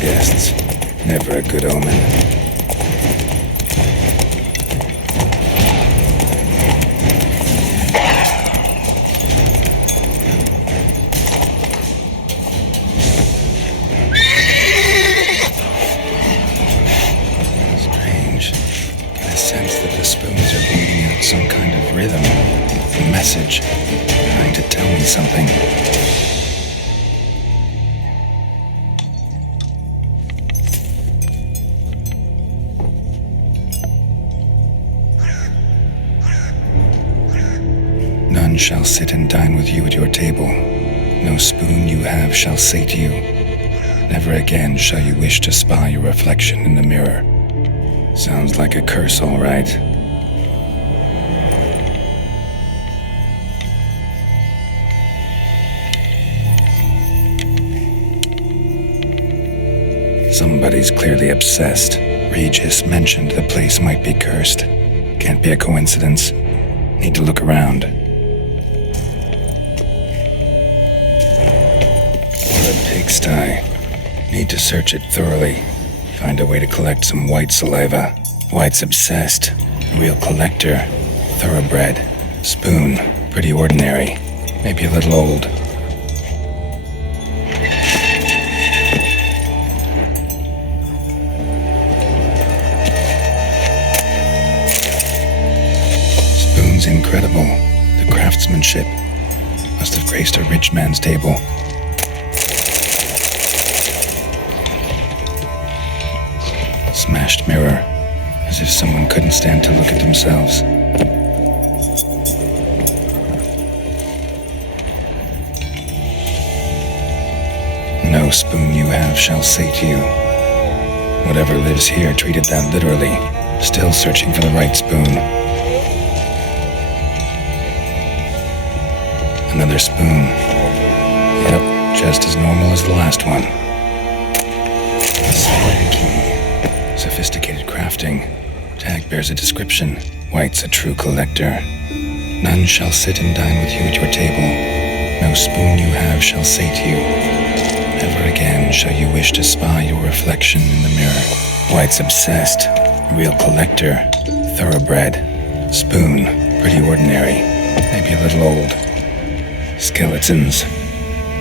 guests. Never a good omen. Strange. Get a sense that the spoons are beating out some kind of rhythm, a message, trying to tell me something. None shall sit and dine with you at your table. No spoon you have shall sate you. Never again shall you wish to spy your reflection in the mirror. Sounds like a curse, all right. Somebody's clearly obsessed. Regis mentioned the place might be cursed. Can't be a coincidence. Need to look around. What a pigsty. Need to search it thoroughly. Find a way to collect some white saliva. White's obsessed. Real collector. Thoroughbred. Spoon. Pretty ordinary. Maybe a little old. Spoon's incredible. The craftsmanship must have graced a rich man's table. Smashed mirror, as if someone couldn't stand to look at themselves. No spoon you have shall sate you. Whatever lives here treated that literally, still searching for the right spoon. Another spoon. Yep, just as normal as the last one. A slide key. Sophisticated crafting. Tag bears a description. White's a true collector. None shall sit and dine with you at your table. No spoon you have shall sate you. Never again shall you wish to spy your reflection in the mirror. White's obsessed. Real collector. Thoroughbred. Spoon. Pretty ordinary. Maybe a little old. Skeletons.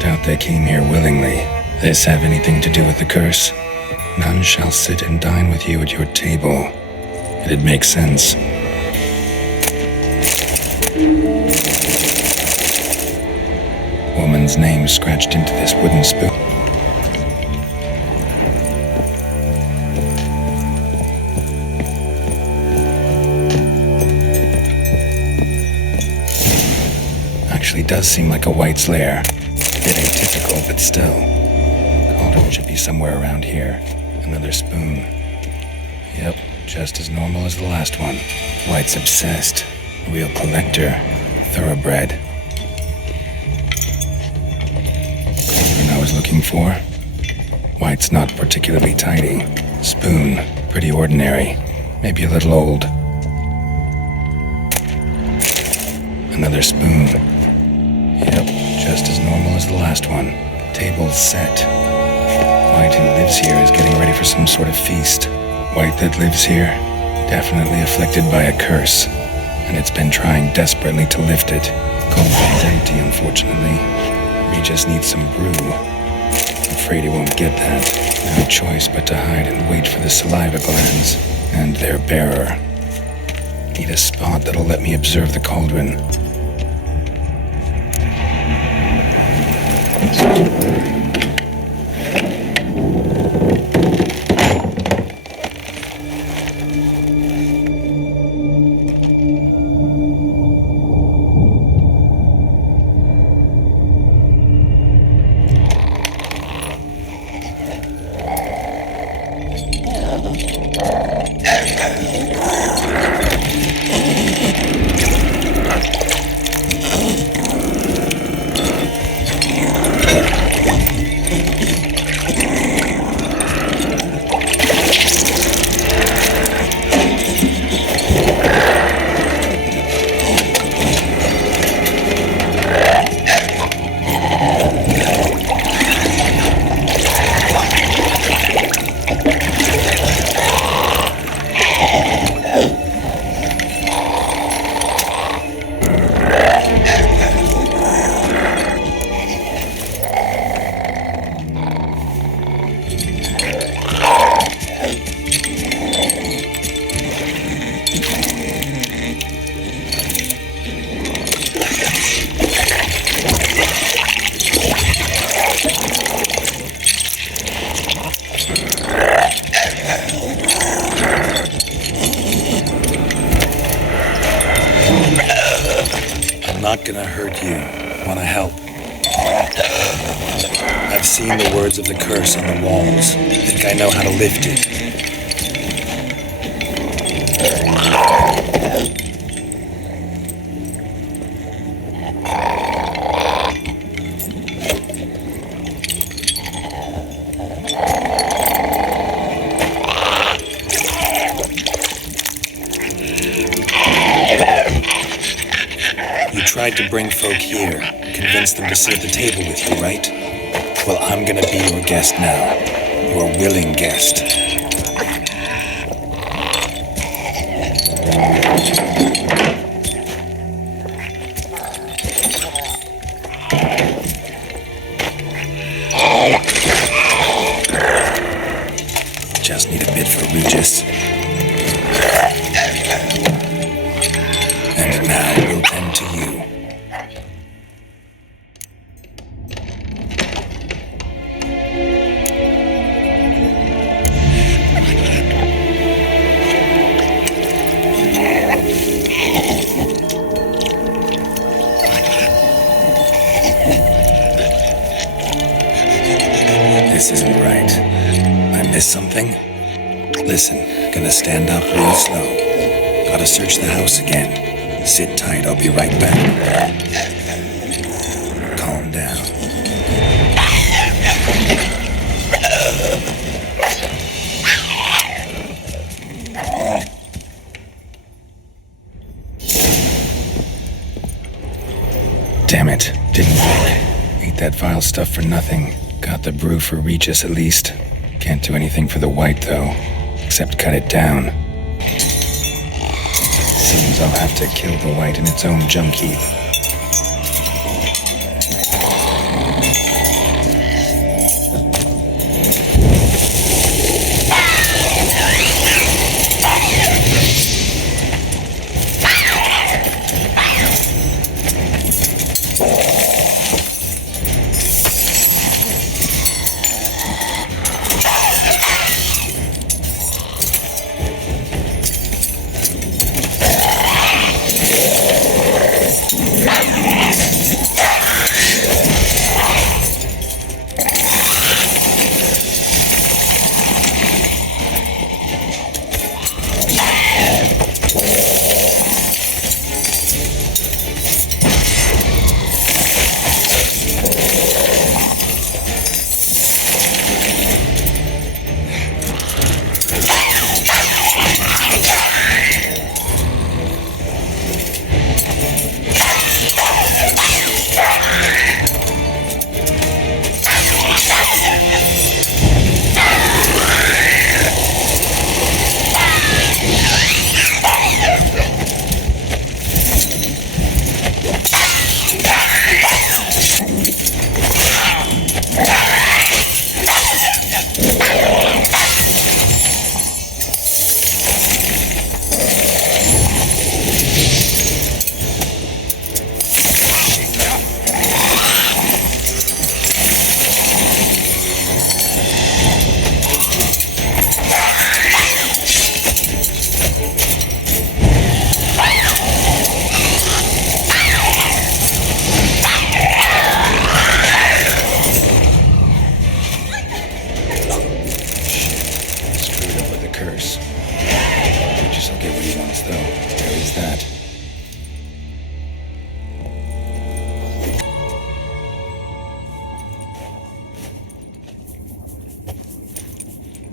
Doubt they came here willingly. This have anything to do with the curse? None shall sit and dine with you at your table. It'd make sense. Woman's name scratched into this wooden spoon. Actually does seem like a White's lair. Bit atypical, but still. Cauldron should be somewhere around here. Another spoon. Yep, just as normal as the last one. White's obsessed. Real collector. Thoroughbred. Cauldron I was looking for. White's not particularly tidy. Spoon. Pretty ordinary. Maybe a little old. Another spoon. Yep, just as normal as the last one. Table set. White who lives here is getting ready for some sort of feast. White that lives here, definitely afflicted by a curse, and it's been trying desperately to lift it. Cauldron's empty, unfortunately. We just need some brew. Afraid he won't get that. No choice but to hide and wait for the saliva glands and their bearer. Need a spot that'll let me observe the cauldron. I'm not gonna hurt you. Wanna help? I've seen the words of the curse on the walls. Think I know how to lift it. You tried to bring folk here, convince them to sit at the table with you, right? Well, I'm gonna be your guest now. Your willing guest. Just need a bit for Regis. And now we'll tend to you. This isn't right. I missed something? Listen, gonna stand up real slow. Gotta search the house again. Sit tight, I'll be right back. Calm down. Damn it, didn't work. Ate that vile stuff for nothing. Got the brew for Regis at least. Can't do anything for the white though, except cut it down. Seems I'll have to kill the white in its own junk heap.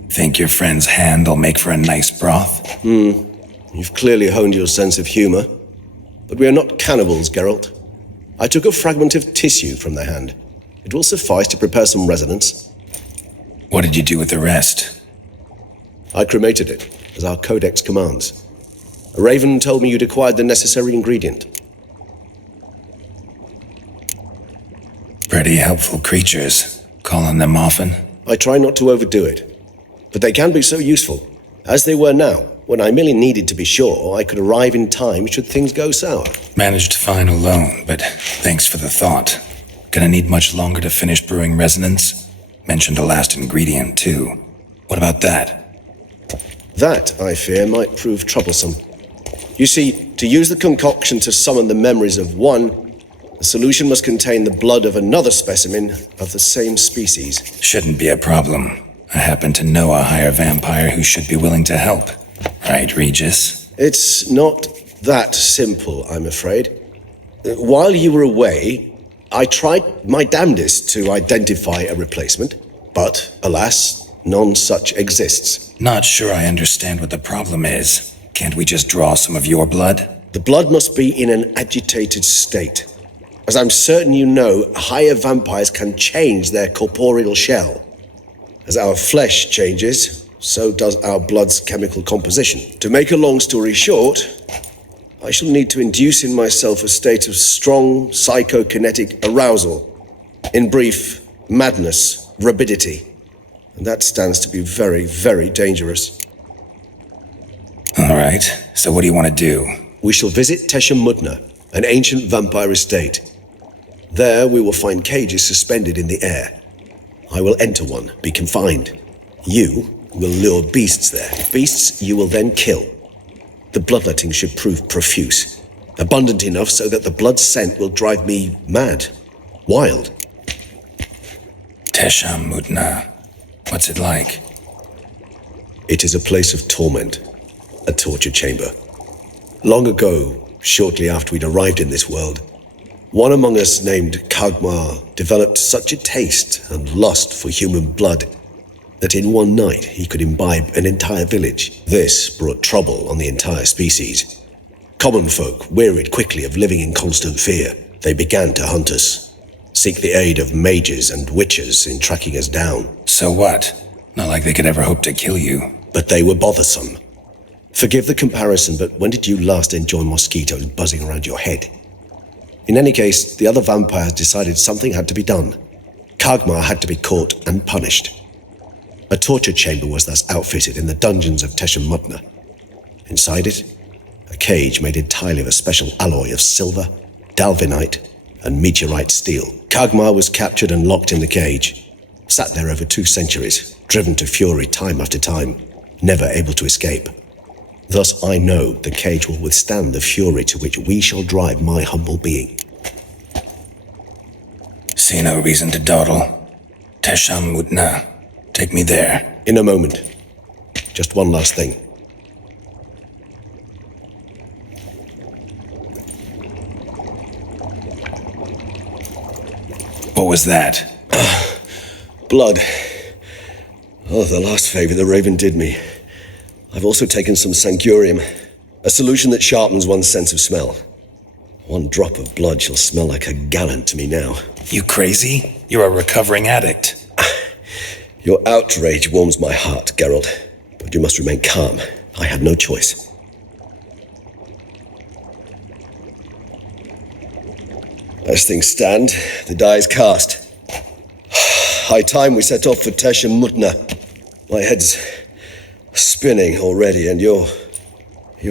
Think your friend's hand'll make for a nice broth? You've clearly honed your sense of humor. But we are not cannibals, Geralt. I took a fragment of tissue from the hand. It will suffice to prepare some resonance. What did you do with the rest? I cremated it, as our codex commands. A raven told me you'd acquired the necessary ingredient. Pretty helpful creatures. Call on them often? I try not to overdo it. But they can be so useful, as they were now, when I merely needed to be sure I could arrive in time should things go sour. Managed fine alone, but thanks for the thought. Gonna need much longer to finish brewing resonance? Mentioned a last ingredient, too. What about that? That, I fear, might prove troublesome. You see, to use the concoction to summon the memories of one The solution must contain the blood of another specimen of the same species. Shouldn't be a problem. I happen to know a higher vampire who should be willing to help. Right, Regis? It's not that simple, I'm afraid. While you were away, I tried my damnedest to identify a replacement, but alas, none such exists. Not sure I understand what the problem is. Can't we just draw some of your blood? The blood must be in an agitated state. As I'm certain you know, higher vampires can change their corporeal shell. As our flesh changes, so does our blood's chemical composition. To make a long story short, I shall need to induce in myself a state of strong psychokinetic arousal. In brief, madness, rabidity. And that stands to be very, very dangerous. All right, so what do you want to do? We shall visit Tesha Mudna, an ancient vampire estate. There we will find cages suspended in the air. I will enter one, be confined. You will lure beasts there. Beasts you will then kill. The bloodletting should prove profuse. Abundant enough so that the blood scent will drive me mad. Wild. Tesha Mudna. What's it like? It is a place of torment. A torture chamber. Long ago, shortly after we'd arrived in this world, one among us named Kagmar developed such a taste and lust for human blood that in one night he could imbibe an entire village. This brought trouble on the entire species. Common folk wearied quickly of living in constant fear. They began to hunt us, seek the aid of mages and witches in tracking us down. So what? Not like they could ever hope to kill you. But they were bothersome. Forgive the comparison, but when did you last enjoy mosquitoes buzzing around your head? In any case, the other vampires decided something had to be done. Kagmar had to be caught and punished. A torture chamber was thus outfitted in the dungeons of Tesha Mudna. Inside it, a cage made entirely of a special alloy of silver, dalvinite, and meteorite steel. Kagmar was captured and locked in the cage, sat there over 2 centuries, driven to fury time after time, never able to escape. Thus I know the cage will withstand the fury to which we shall drive my humble being. See no reason to dawdle. Tesha Mudna. Take me there. In a moment. Just one last thing. What was that? Blood. Oh, the last favor the Raven did me. I've also taken some Sancurium, a solution that sharpens one's sense of smell. One drop of blood shall smell like a gallon to me now. You crazy? You're a recovering addict. Your outrage warms my heart, Geralt, but you must remain calm. I had no choice. As things stand, the die is cast. High time we set off for Tesha Mudna. My head's spinning already, and you're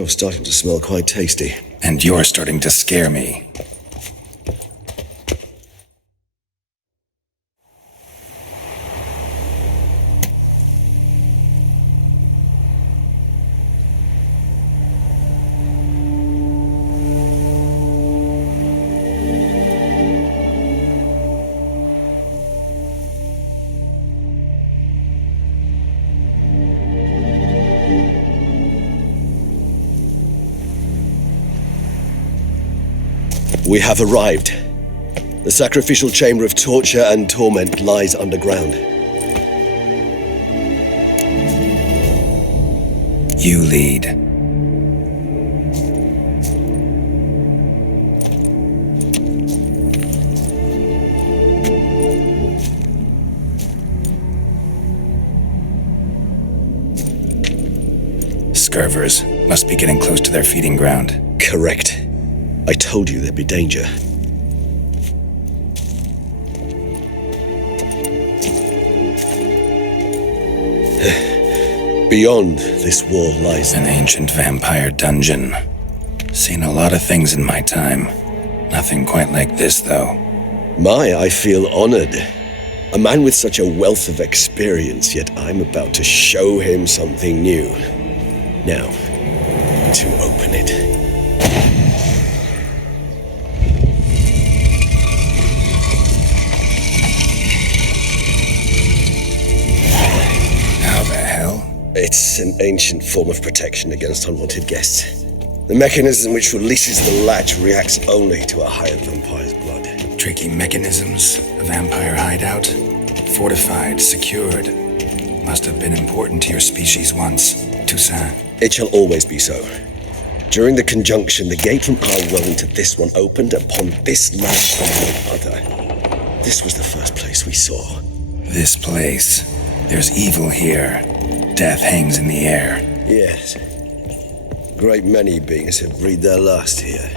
starting to smell quite tasty. And you're starting to scare me. We have arrived. The sacrificial chamber of torture and torment lies underground. You lead. Scurvers must be getting close to their feeding ground. Correct. I told you there'd be danger. Beyond this wall lies An ancient vampire dungeon. Seen a lot of things in my time. Nothing quite like this, though. I feel honored. A man with such a wealth of experience, yet I'm about to show him something new. Now, to open it. It's an ancient form of protection against unwanted guests. The mechanism which releases the latch reacts only to a higher vampire's blood. Tricky mechanisms, a vampire hideout. Fortified, secured. Must have been important to your species once, Toussaint. It shall always be so. During the conjunction, the gate from our world to this one opened upon this land from no other. This was the first place we saw. This place. There's evil here. Death hangs in the air. Yes. A great many beings have breathed their last here.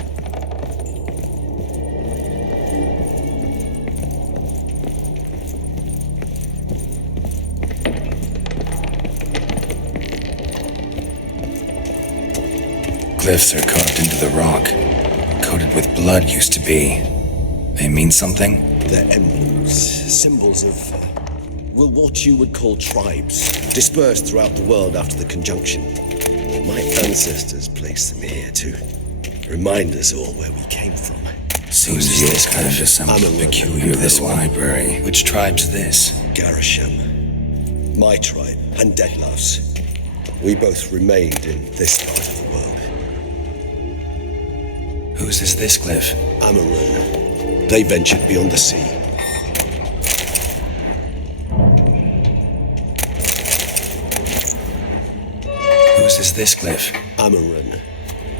Glyphs are carved into the rock. Coated with blood used to be. They mean something? They're emblems, symbols of, what you would call tribes, dispersed throughout the world after the conjunction. My ancestors placed them here to remind us all where we came from. Seems this kind of something peculiar, this library. Which tribe's this? Garisham. My tribe, and Deadloves. We both remained in this part of the world. Whose is this glyph? Amarun. They ventured beyond the sea. Whose is this glyph? Amarun.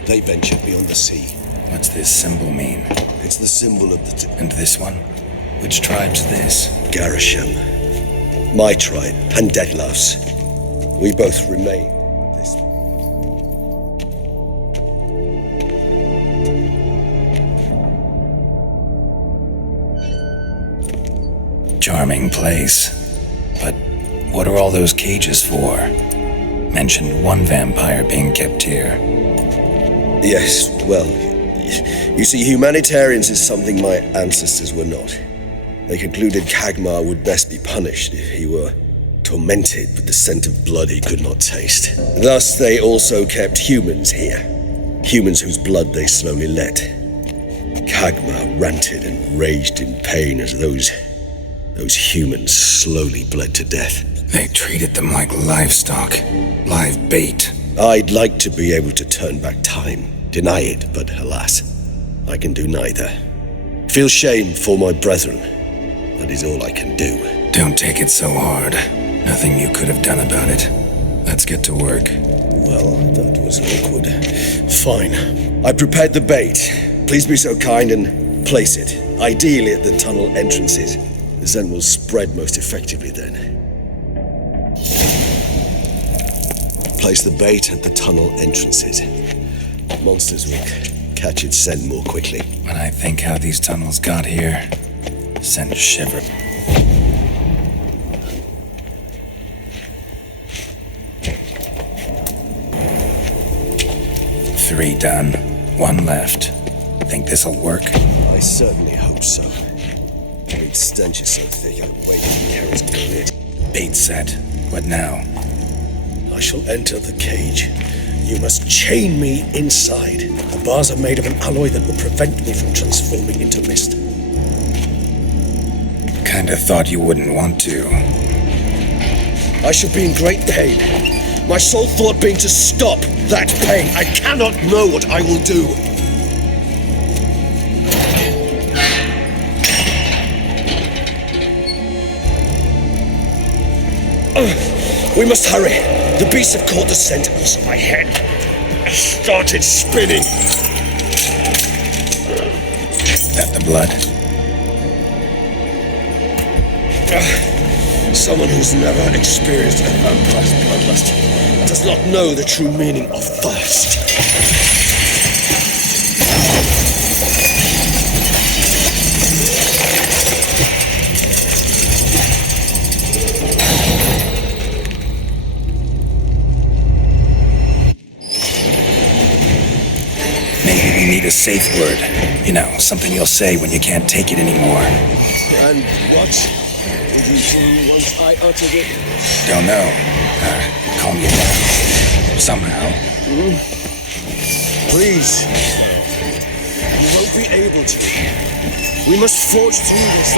They ventured beyond the sea. What's this symbol mean? It's the symbol of the... And this one? Which tribe's this? Garisham. My tribe, and Deadloves. We both remain this... Charming place. But what are all those cages for? Mentioned one vampire being kept here. Yes, well, you see, humanitarians is something my ancestors were not. They concluded Kagmar would best be punished if he were tormented with the scent of blood he could not taste. Thus, they also kept humans here. Humans whose blood they slowly let. Kagmar ranted and raged in pain as those humans slowly bled to death. They treated them like livestock. Live bait. I'd like to be able to turn back time, deny it, but alas, I can do neither. Feel shame for my brethren. That is all I can do. Don't take it so hard. Nothing you could have done about it. Let's get to work. Well, that was awkward. Fine. I prepared the bait. Please be so kind and place it, ideally at the tunnel entrances. The scent will spread most effectively then. Place the bait at the tunnel entrances. Monsters will catch its scent more quickly. When I think how these tunnels got here, send a shiver. Three done. One left. Think this'll work? I certainly hope so. The stench is so thick and the weight it carries clear. Bait set. What now? I shall enter the cage. You must chain me inside. The bars are made of an alloy that will prevent me from transforming into mist. Kinda thought you wouldn't want to. I shall be in great pain. My sole thought being to stop that pain. I cannot know what I will do. We must hurry. The beasts have caught the scent also my head. I started spinning. That the blood? Someone who's never experienced a vampire's bloodlust does not know the true meaning of thirst. Maybe we need a safe word. You know, something you'll say when you can't take it anymore. And what did you do once I uttered it? Don't know. Calm you down. Somehow. Please. You won't be able to. We must forge through this.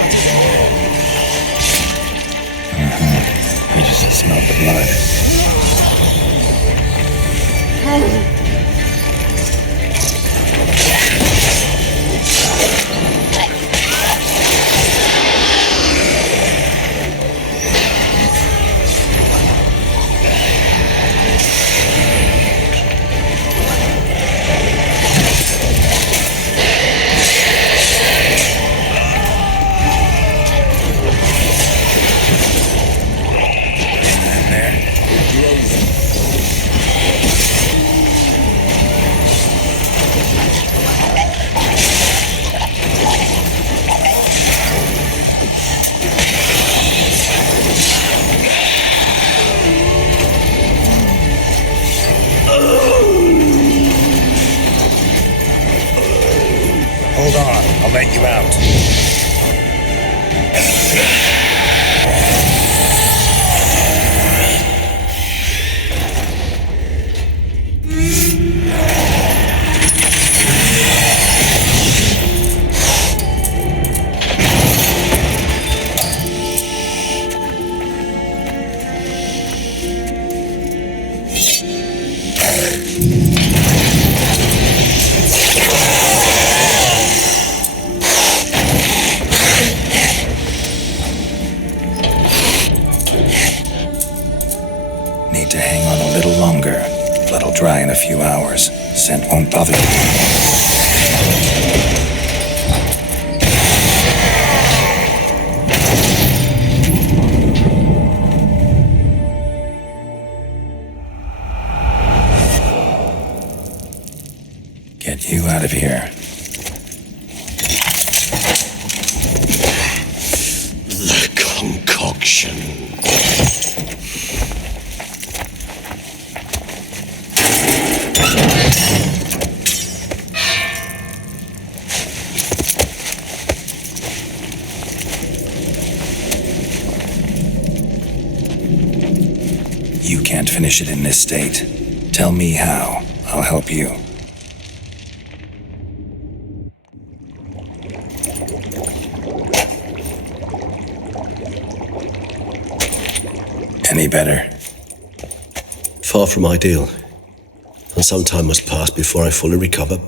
You just smelled the blood. Hold on, I'll let you out. Need to hang on a little longer. Blood'll dry in a few hours. Scent won't bother you. Get you out of here. The concoction. You can't finish it in this state. Tell me how. I'll help you. Any better? Far from ideal. And some time must pass before I fully recover.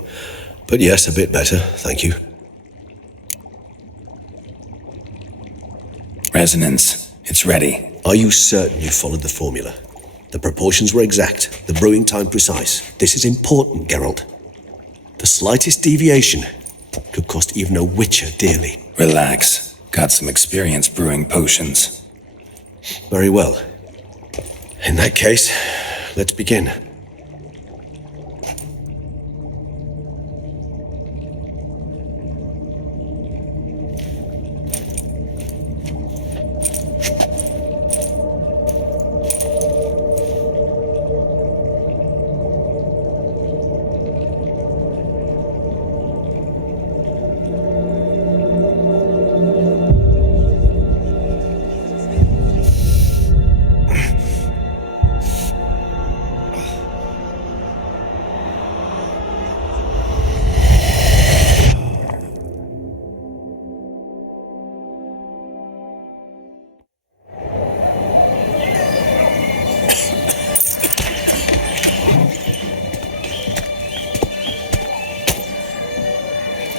But yes, a bit better, thank you. Resonance. It's ready. Are you certain you followed the formula? The proportions were exact, the brewing time precise. This is important, Geralt. The slightest deviation could cost even a witcher dearly. Relax. Got some experience brewing potions. Very well. In that case, let's begin.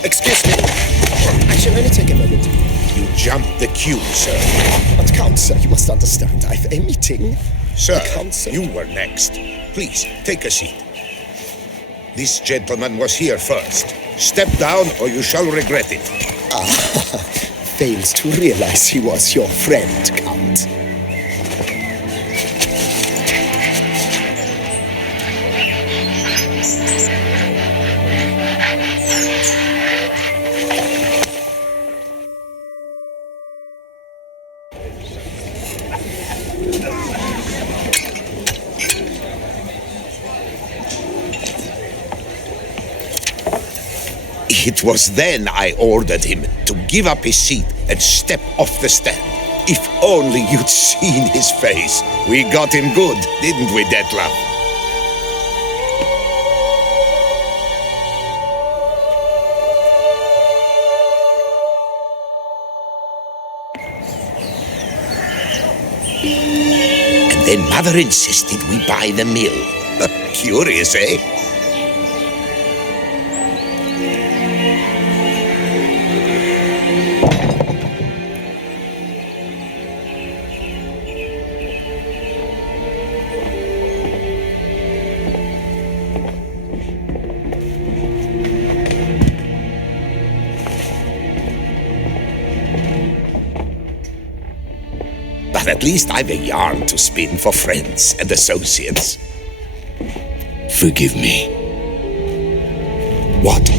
Excuse me. I shall only take a moment. You jumped the queue, sir. But Count, sir, you must understand. I've a meeting. Sir, The council. you were next. Please, take a seat. This gentleman was here first. Step down or you shall regret it. Fails to realize he was your friend, Count. It was then I ordered him to give up his seat and step off the stand. If only you'd seen his face. We got him good, didn't we, Detlef? And then Mother insisted we buy the mill. Curious, eh? But at least I've a yarn to spin for friends and associates. Forgive me. What?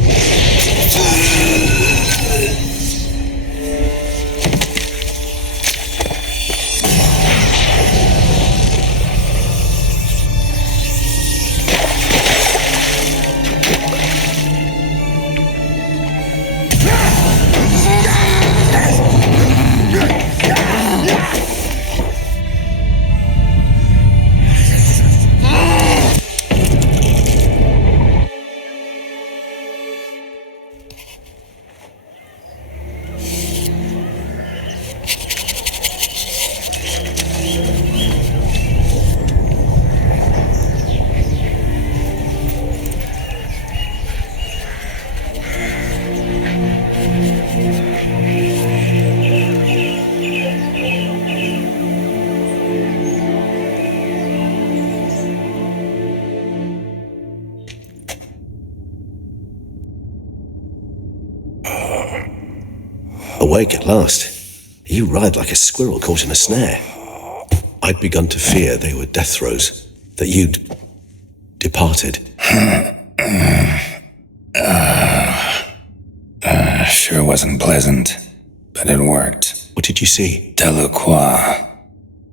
Awake at last. You writhed like a squirrel caught in a snare. I'd begun to fear they were death throes, that you'd departed. Sure wasn't pleasant, but it worked. What did you see? Delacroix.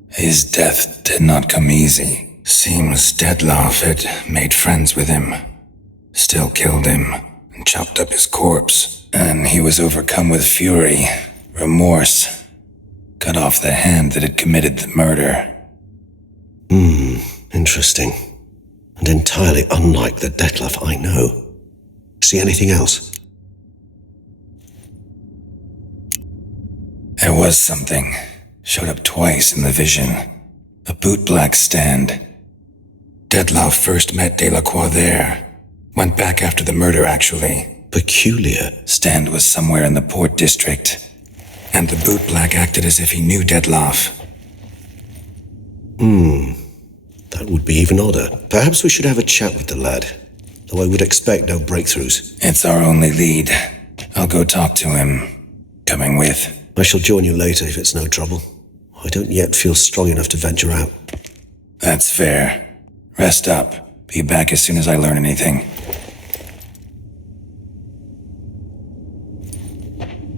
His death did not come easy. Seems Dettlaff had made friends with him, still killed him, and chopped up his corpse. And he was overcome with fury, remorse, cut off the hand that had committed the murder. Interesting. And entirely unlike the Dettlaff I know. See anything else? There was something. Showed up twice in the vision. A bootblack stand. Dettlaff first met Delacroix there. Went back after the murder, actually. Peculiar. Stand was somewhere in the Port District. And the bootblack acted as if he knew Dettlaff. That would be even odder. Perhaps we should have a chat with the lad. Though I would expect no breakthroughs. It's our only lead. I'll go talk to him. Coming with. I shall join you later if it's no trouble. I don't yet feel strong enough to venture out. That's fair. Rest up. Be back as soon as I learn anything.